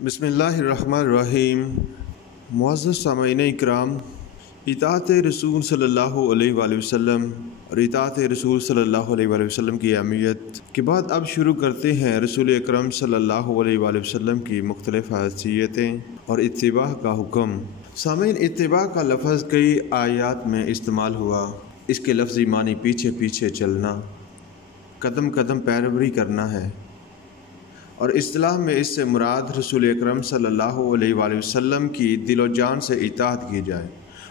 بسم اللہ الرحمن الرحیم۔ معزز سامعین اکرام، اطاعت رسول صلی اللہ علیہ وآلہ وسلم اور اطاعت رسول صلی اللہ علیہ وآلہ وسلم کی اہمیت کے بعد اب شروع کرتے ہیں رسول اکرم صلی اللہ علیہ وآلہ وسلم کی مختلف حیثیتیں اور اتباع کا حکم۔ سامعین، اتباع کا لفظ کئی آیات میں استعمال ہوا۔ اس کے لفظی معنی پیچھے پیچھے چلنا، قدم قدم پیروی کرنا ہے، اور اصطلاح میں اس سے مراد رسول اکرم صلی اللہ علیہ وآلہ وسلم کی دل و جان سے اطاعت کی جائے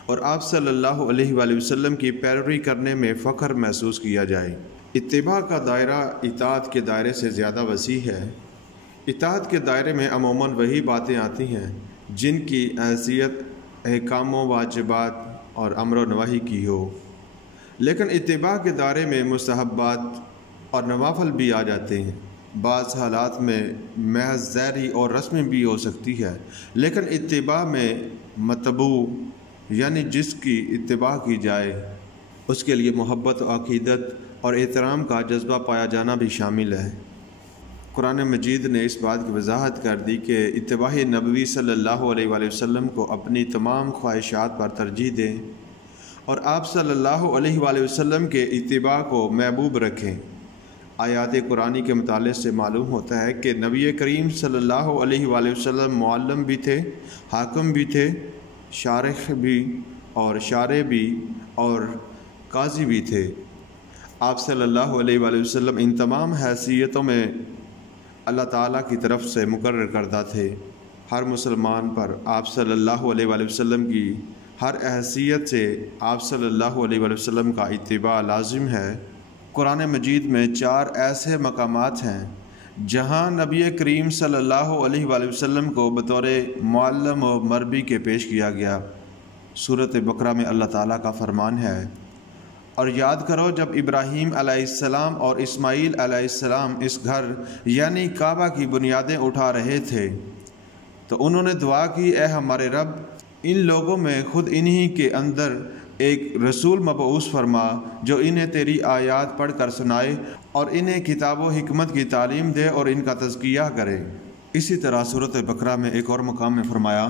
اور آپ صلی اللہ علیہ وآلہ وسلم کی پیروی کرنے میں فخر محسوس کیا جائے۔ اتباع کا دائرہ اطاعت کے دائرے سے زیادہ وسیع ہے۔ اطاعت کے دائرے میں عموماً وہی باتیں آتی ہیں جن کی حیثیت احکام و واجبات اور امر و نواہی کی ہو، لیکن اتباع کے دائرے میں مستحبات اور نوافل بھی آ جاتے ہیں۔ بعض حالات میں محض ظاہری اور رسمی بھی ہو سکتی ہے، لیکن اتباع میں متبوع یعنی جس کی اتباع کی جائے اس کے لیے محبت و عقیدت اور احترام کا جذبہ پایا جانا بھی شامل ہے۔ قرآن مجید نے اس بات کی وضاحت کر دی کہ اتباع نبوی صلی اللہ علیہ وآلہ وسلم کو اپنی تمام خواہشات پر ترجیح دیں اور آپ صلی اللہ علیہ وآلہ وسلم کے اتباع کو محبوب رکھیں۔ آیات قرآنی کے مطالعے سے معلوم ہوتا ہے کہ نبی کریم صلی اللہ علیہ وآلہ وسلم معلم بھی تھے، حاکم بھی تھے، شارح بھی اور شارع بھی اور قاضی بھی تھے۔ آپ صلی اللہ علیہ وآلہ وسلم ان تمام حیثیتوں میں اللہ تعالیٰ کی طرف سے مقرر کردہ تھے۔ ہر مسلمان پر آپ صلی اللہ علیہ وآلہ وسلم کی ہر حیثیت سے آپ صلی اللہ علیہ وآلہ وسلم کا اتباع لازم ہے۔ قرآن مجید میں 4 ایسے مقامات ہیں جہاں نبی کریم صلی اللہ علیہ وآلہ وسلم کو بطور معلم و مربی کے پیش کیا گیا۔ سورۃ بقرہ میں اللہ تعالیٰ کا فرمان ہے، اور یاد کرو جب ابراہیم علیہ السلام اور اسماعیل علیہ السلام اس گھر یعنی کعبہ کی بنیادیں اٹھا رہے تھے تو انہوں نے دعا کی، اے ہمارے رب، ان لوگوں میں خود انہی کے اندر ایک رسول مبعوث فرما جو انہیں تیری آیات پڑھ کر سنائے اور انہیں کتاب و حکمت کی تعلیم دے اور ان کا تزکیہ کرے۔ اسی طرح سورۃ بقرہ میں ایک اور مقام میں فرمایا،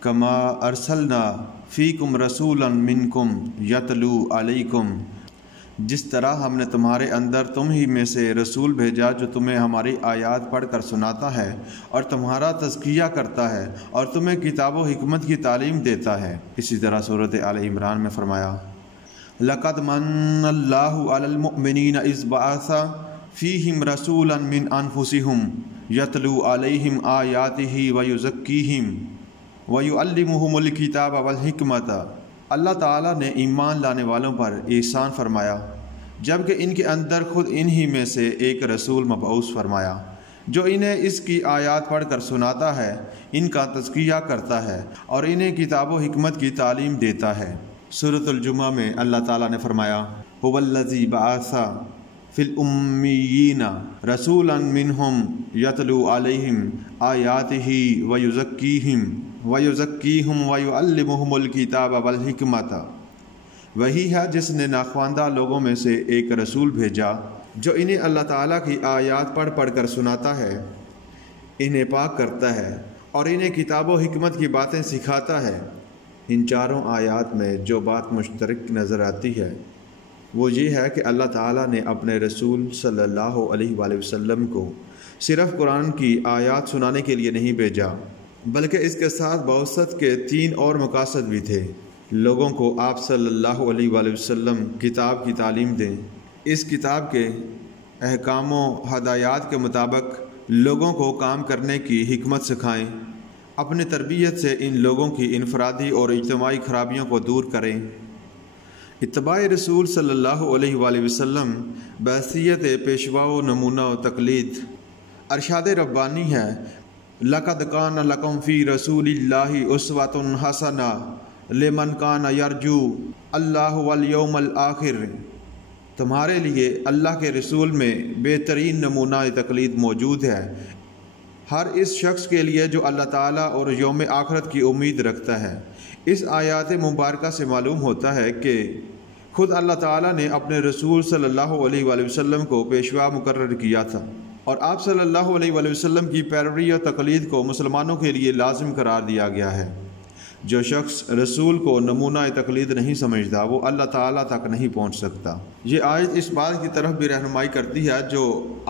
کما ارسلنا فیکم رسولا منکم یتلو علیکم، جس طرح ہم نے تمہارے اندر تم ہی میں سے رسول بھیجا جو تمہیں ہماری آیات پڑھ کر سناتا ہے اور تمہارا تزکیہ کرتا ہے اور تمہیں کتاب و حکمت کی تعلیم دیتا ہے۔ اسی طرح سورۃ آل عمران میں فرمایا، لَقَدْ مَنَّ اللَّهُ عَلَى الْمُؤْمِنِينَ إِذْ بَعَثَ فِيهِمْ رَسُولًا مِّنْ أَنفُسِهِمْ يَتْلُو عَلَيْهِمْ آيَاتِهِ وَيُزَكِّيهِمْ وَيُعَلِّمُهُمُ الْكِتَابَ وَالْحِكْمَةَ۔ اللہ تعالیٰ نے ایمان لانے والوں پر احسان فرمایا جبکہ ان کے اندر خود انہی میں سے ایک رسول مبعوث فرمایا جو انہیں اس کی آیات پڑھ کر سناتا ہے، ان کا تزکیہ کرتا ہے اور انہیں کتاب و حکمت کی تعلیم دیتا ہے۔ سورۃ الجمعہ میں اللہ تعالیٰ نے فرمایا، هُوَ الَّذِي بَعَثَ فِي الْأُمِّيِّينَ رَسُولًا مِّنْهُمْ يَتْلُو عَلَيْهِمْ آيَاتِهِ وَيُزَكِّيهِمْ وَيُعَلِّمُهُمُ الْكِتَابَ وَالْحِكْمَةَ۔ وہی ہے جس نے ناخواندہ لوگوں میں سے ایک رسول بھیجا جو انہیں اللہ تعالیٰ کی آیات پڑھ پڑھ کر سناتا ہے، انہیں پاک کرتا ہے اور انہیں کتاب و حکمت کی باتیں سکھاتا ہے۔ ان چاروں آیات میں جو بات مشترک نظر آتی ہے وہ یہ ہے کہ اللہ تعالیٰ نے اپنے رسول صلی اللہ علیہ وآلہ وسلم کو صرف قرآن کی آیات سنانے کے لیے نہیں بھیجا، بلکہ اس کے ساتھ بعثت کے 3 اور مقاصد بھی تھے۔ لوگوں کو آپ صلی اللہ علیہ وآلہ وسلم کتاب کی تعلیم دیں، اس کتاب کے احکام و ہدایات کے مطابق لوگوں کو کام کرنے کی حکمت سکھائیں، اپنی تربیت سے ان لوگوں کی انفرادی اور اجتماعی خرابیوں کو دور کریں۔ اتباع رسول صلی اللہ علیہ وآلہ وسلم بحیثیت پیشوا و نمونہ و تقلید ارشاد ربانی ہے، لَقَدْ كَانَ لَكُمْ فِي رَسُولِ اللَّهِ أُسْوَةٌ حَسَنَةٌ لِمَنْ كَانَ يَرْجُو اللَّهَ وَالْيَوْمَ الْآخِرَ۔ تمہارے لیے اللہ کے رسول میں بہترین نمونہ تقلید موجود ہے، ہر اس شخص کے لیے جو اللہ تعالیٰ اور یوم آخرت کی امید رکھتا ہے۔ اس آیات مبارکہ سے معلوم ہوتا ہے کہ خود اللہ تعالیٰ نے اپنے رسول صلی اللہ علیہ وآلہ وسلم کو پیشوا مقرر کیا تھا اور آپ صلی اللہ علیہ وآلہ وسلم کی پیروی اور تقلید کو مسلمانوں کے لیے لازم قرار دیا گیا ہے۔ جو شخص رسول کو نمونہ تقلید نہیں سمجھتا وہ اللہ تعالیٰ تک نہیں پہنچ سکتا۔ یہ آیت اس بات کی طرف بھی رہنمائی کرتی ہے جو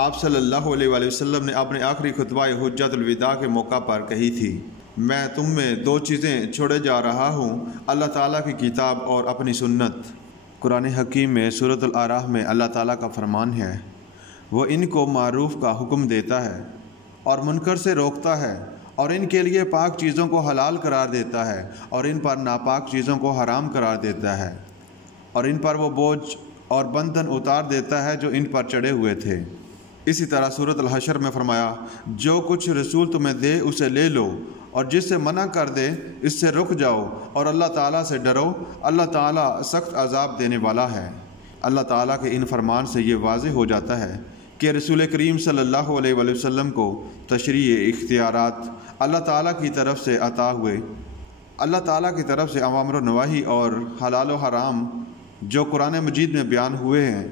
آپ صلی اللہ علیہ وآلہ وسلم نے اپنے آخری خطبہ حجۃ الوداع کے موقع پر کہی تھی، میں تم میں دو چیزیں چھوڑے جا رہا ہوں، اللہ تعالیٰ کی کتاب اور اپنی سنت۔ قرآن حکیم میں سورۃ الاعراف میں اللہ تعالیٰ کا فرمان ہے، وہ ان کو معروف کا حکم دیتا ہے اور منکر سے روکتا ہے، اور ان کے لیے پاک چیزوں کو حلال قرار دیتا ہے اور ان پر ناپاک چیزوں کو حرام قرار دیتا ہے، اور ان پر وہ بوجھ اور بندھن اتار دیتا ہے جو ان پر چڑھے ہوئے تھے۔ اسی طرح سورۃ الحشر میں فرمایا، جو کچھ رسول تمہیں دے اسے لے لو، اور جس سے منع کر دے اس سے رک جاؤ، اور اللہ تعالیٰ سے ڈرو، اللہ تعالیٰ سخت عذاب دینے والا ہے۔ اللہ تعالیٰ کے ان فرمان سے یہ واضح ہو جاتا ہے کہ رسول کریم صلی اللہ علیہ وآلہ وسلم کو تشریع اختیارات اللہ تعالیٰ کی طرف سے عطا ہوئے۔ اللہ تعالیٰ کی طرف سے اوامر و نواہی اور حلال و حرام جو قرآن مجید میں بیان ہوئے ہیں،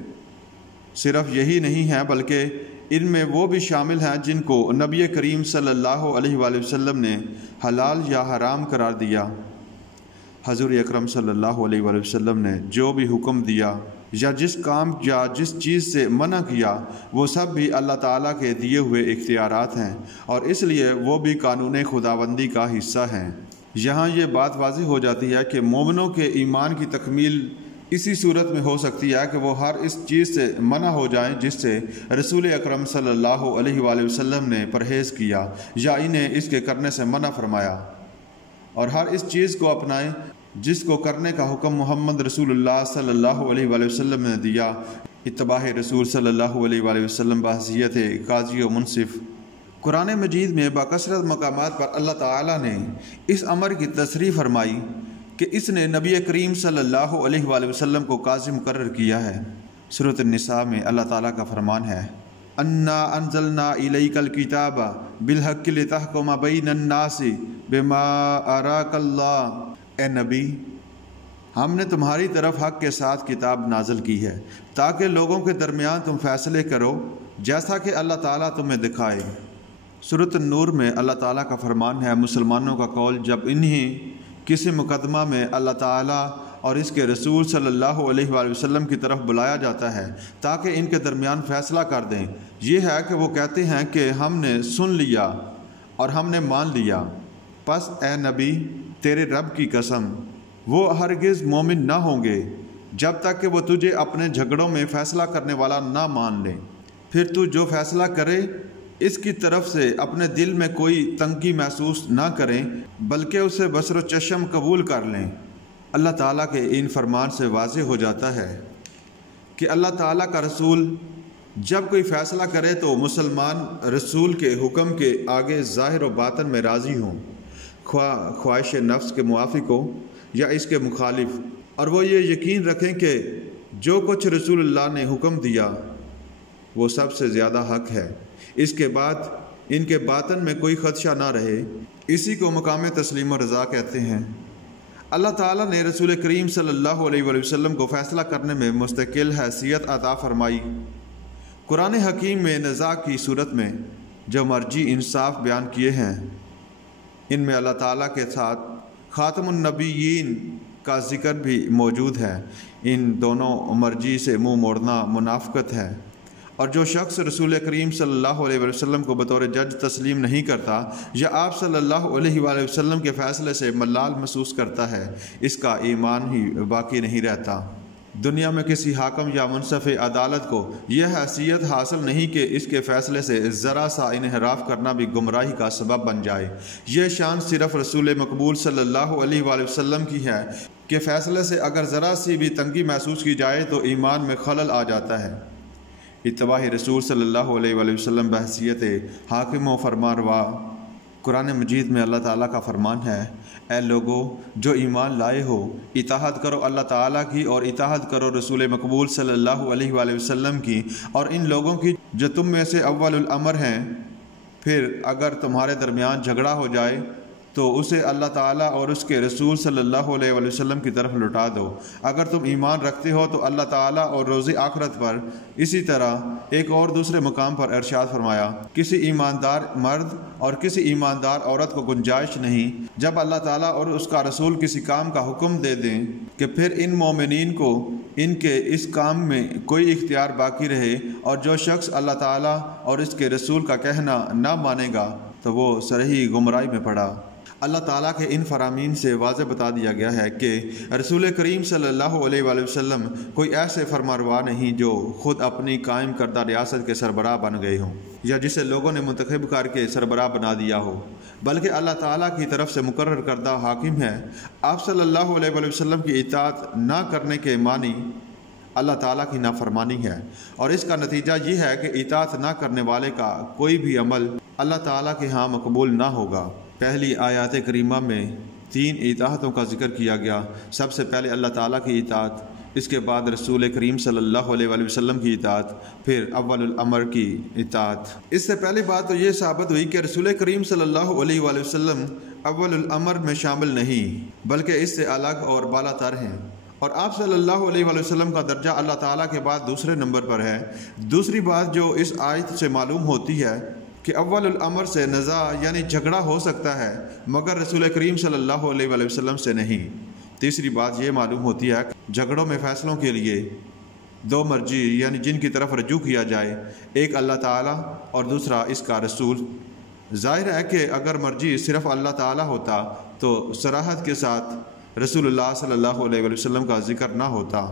صرف یہی نہیں ہیں بلکہ ان میں وہ بھی شامل ہیں جن کو نبی کریم صلی اللہ علیہ وآلہ وسلم نے حلال یا حرام قرار دیا۔ حضور اکرم صلی اللہ علیہ وآلہ وسلم نے جو بھی حکم دیا یا جس کام یا جس چیز سے منع کیا وہ سب بھی اللہ تعالیٰ کے دیے ہوئے اختیارات ہیں، اور اس لیے وہ بھی قانون خداوندی کا حصہ ہیں۔ یہاں یہ بات واضح ہو جاتی ہے کہ مومنوں کے ایمان کی تکمیل اسی صورت میں ہو سکتی ہے کہ وہ ہر اس چیز سے منع ہو جائیں جس سے رسول اکرم صلی اللہ علیہ وآلہ وسلم نے پرہیز کیا یا انہیں اس کے کرنے سے منع فرمایا، اور ہر اس چیز کو اپنائیں جس کو کرنے کا حکم محمد رسول اللہ صلی اللہ علیہ وآلہ وسلم نے دیا۔ اتباع رسول صلی اللہ علیہ وآلہ وسلم بحیثیت قاضی و منصف۔ قرآن مجید میں بکثرت مقامات پر اللہ تعالیٰ نے اس امر کی تصریح فرمائی کہ اس نے نبی کریم صلی اللہ علیہ وآلہ وسلم کو قاضی مقرر کیا ہے۔ سورۃ النساء میں اللہ تعالیٰ کا فرمان ہے، انا انزلنا الیک الکتاب بالحق لتحکم بین الناس بما اراک اللہ۔ اے نبی، ہم نے تمہاری طرف حق کے ساتھ کتاب نازل کی ہے تاکہ لوگوں کے درمیان تم فیصلے کرو جیسا کہ اللہ تعالیٰ تمہیں دکھائے۔ سورۃ النور میں اللہ تعالیٰ کا فرمان ہے، مسلمانوں کا قول جب انہیں کسی مقدمہ میں اللہ تعالیٰ اور اس کے رسول صلی اللہ علیہ وآلہ وسلم کی طرف بلایا جاتا ہے تاکہ ان کے درمیان فیصلہ کر دیں، یہ ہے کہ وہ کہتے ہیں کہ ہم نے سن لیا اور ہم نے مان لیا۔ پس اے نبی، تیرے رب کی قسم، وہ ہرگز مومن نہ ہوں گے جب تک کہ وہ تجھے اپنے جھگڑوں میں فیصلہ کرنے والا نہ مان لیں، پھر تو جو فیصلہ کرے اس کی طرف سے اپنے دل میں کوئی تنگی محسوس نہ کریں بلکہ اسے بصر و چشم قبول کر لیں۔ اللہ تعالیٰ کے ان فرمان سے واضح ہو جاتا ہے کہ اللہ تعالیٰ کا رسول جب کوئی فیصلہ کرے تو مسلمان رسول کے حکم کے آگے ظاہر و باطن میں راضی ہوں، خواہ خواہش نفس کے موافق ہو یا اس کے مخالف، اور وہ یہ یقین رکھیں کہ جو کچھ رسول اللہ نے حکم دیا وہ سب سے زیادہ حق ہے، اس کے بعد ان کے باطن میں کوئی خدشہ نہ رہے۔ اسی کو مقام تسلیم و رضا کہتے ہیں۔ اللہ تعالیٰ نے رسول کریم صلی اللہ علیہ وآلہ وسلم کو فیصلہ کرنے میں مستقل حیثیت عطا فرمائی۔ قرآن حکیم میں نزاع کی صورت میں جو مرجی انصاف بیان کیے ہیں، ان میں اللہ تعالیٰ کے ساتھ خاتم النبیین کا ذکر بھی موجود ہے۔ ان دونوں مرجی سے منہ موڑنا منافقت ہے، اور جو شخص رسول کریم صلی اللہ علیہ وسلم کو بطور جج تسلیم نہیں کرتا یا آپ صلی اللہ علیہ وآلہ وسلم کے فیصلے سے ملال محسوس کرتا ہے، اس کا ایمان ہی باقی نہیں رہتا۔ دنیا میں کسی حاکم یا منصف عدالت کو یہ حیثیت حاصل نہیں کہ اس کے فیصلے سے ذرا سا انحراف کرنا بھی گمراہی کا سبب بن جائے۔ یہ شان صرف رسول مقبول صلی اللہ علیہ وآلہ وسلم کی ہے کہ فیصلے سے اگر ذرا سی بھی تنگی محسوس کی جائے تو ایمان میں خلل آ جاتا ہے۔ اتباع رسول صلی اللہ علیہ وآلہ وسلم بحیثیت حاکم و فرمانروا۔ قرآن مجید میں اللہ تعالیٰ کا فرمان ہے، اے لوگو جو ایمان لائے ہو، اطاعت کرو اللہ تعالیٰ کی اور اطاعت کرو رسول مقبول صلی اللہ علیہ وآلہ وسلم کی اور ان لوگوں کی جو تم میں سے اول الامر ہیں۔ پھر اگر تمہارے درمیان جھگڑا ہو جائے تو اسے اللہ تعالیٰ اور اس کے رسول صلی اللہ علیہ وآلہ وسلم کی طرف لوٹا دو۔ اگر تم ایمان رکھتے ہو تو اللہ تعالیٰ اور روز آخرت پر۔ اسی طرح ایک اور دوسرے مقام پر ارشاد فرمایا، کسی ایماندار مرد اور کسی ایماندار عورت کو گنجائش نہیں جب اللہ تعالیٰ اور اس کا رسول کسی کام کا حکم دے دیں کہ پھر ان مومنین کو ان کے اس کام میں کوئی اختیار باقی رہے، اور جو شخص اللہ تعالیٰ اور اس کے رسول کا کہنا نہ مانے گا تو وہ صریح گمراہی میں پڑا۔ اللہ تعالیٰ کے ان فرامین سے واضح بتا دیا گیا ہے کہ رسول کریم صلی اللہ علیہ وآلہ وسلم کوئی ایسے فرمانروا نہیں جو خود اپنی قائم کردہ ریاست کے سربراہ بن گئے ہوں یا جسے لوگوں نے منتخب کر کے سربراہ بنا دیا ہو، بلکہ اللہ تعالیٰ کی طرف سے مقرر کردہ حاکم ہے۔ آپ صلی اللہ علیہ وآلہ وسلم کی اطاعت نہ کرنے کے معنی اللہ تعالیٰ کی نافرمانی ہے، اور اس کا نتیجہ یہ ہے کہ اطاعت نہ کرنے والے کا کوئی بھی عمل اللہ تعالیٰ کے ہاں مقبول نہ ہوگا۔ پہلی آیات کریمہ میں 3 اطاعتوں کا ذکر کیا گیا۔ سب سے پہلے اللہ تعالیٰ کی اطاعت، اس کے بعد رسول کریم صلی اللہ علیہ وآلہ وسلم کی اطاعت، پھر اول الامر کی اطاعت۔ اس سے پہلی بات تو یہ ثابت ہوئی کہ رسول کریم صلی اللہ علیہ وآلہ وسلم اول الامر میں شامل نہیں، بلکہ اس سے الگ اور بالا تر ہیں، اور آپ صلی اللہ علیہ وآلہ وسلم کا درجہ اللہ تعالیٰ کے بعد دوسرے نمبر پر ہے۔ دوسری بات جو اس آیت سے معلوم ہوتی ہے کہ اول الامر سے نزاع یعنی جھگڑا ہو سکتا ہے، مگر رسول کریم صلی اللہ علیہ وآلہ وسلم سے نہیں۔ تیسری بات یہ معلوم ہوتی ہے کہ جھگڑوں میں فیصلوں کے لیے 2 مرجی یعنی جن کی طرف رجوع کیا جائے، ایک اللہ تعالیٰ اور دوسرا اس کا رسول۔ ظاہر ہے کہ اگر مرجی صرف اللہ تعالیٰ ہوتا تو صراحت کے ساتھ رسول اللہ صلی اللہ علیہ وسلم کا ذکر نہ ہوتا۔